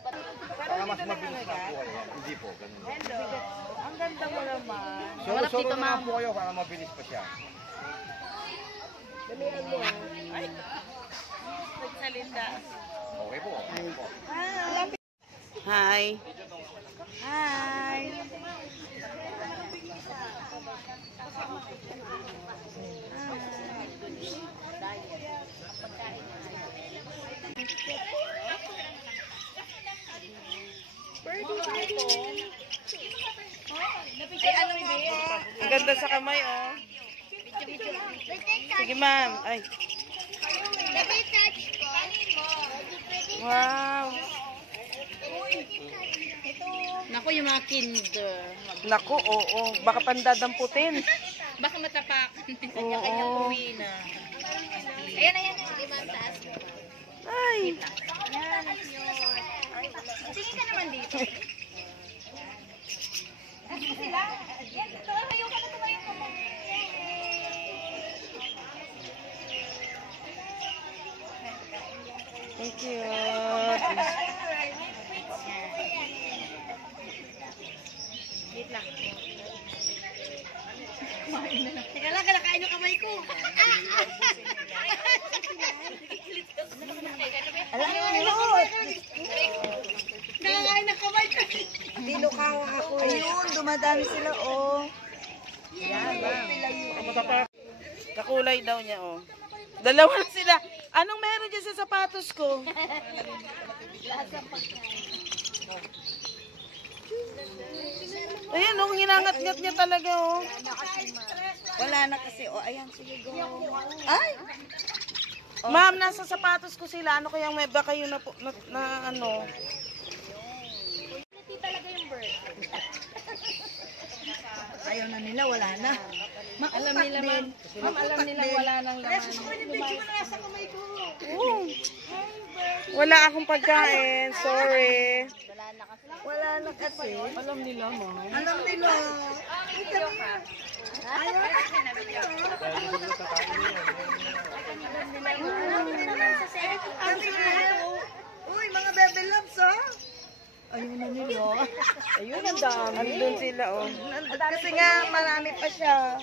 Para mas mabilis na po kayo. Hindi po, ganun. Hello. Ang ganda mo naman. Solo-solo na lang po kayo para mabilis pa siya. Dalihan mo ah. Ay. Nagsalinda. Okay po. Okay po. Hi. Hi. Ang ganda sa kamay, oh. Sige, ma'am. Ay. Wow. Naku, yung mga kinder. Naku, oo. Baka pandadamputin. Baka matapak. Oo. Uwi na. Ayan, ayan. Limang taas. Ay. Yan, cute. Tingin ka naman dito. Kasi sila. Yan, tumayo ka na, tumayo ka na. Thank you. Wait lang. Teka lang, kinakain yung kamay ko. Alam mo, Nakakain ng kamay ko. Dilukawa ako. Ayun, dumadami sila, oh. Yan, kakulay daw niya, oh. Dalawa na sila. Anong meron dyan sa sapatos ko? Ayan, oh, hinangat-ngat niya talaga, oh. Wala na kasi, oh. Ayan, sige, go. Ay! Ma'am, nasa sapatos ko sila. Ano kayang may baka yun na ano? Hindi talaga yung bird. Ayaw na nila, wala na. Alam nila, ma'am. Ma'am, alam nila wala nang laman. Wala akong pagkain. Sorry. Wala na kasi. Wala na kasi. Alam nila, ma'am. Alam nila. Uy, mga bebe loves, oh. Ayun na nila. Ayun, ang dami. Andun sila, oh. Kasi nga, marami pa siya.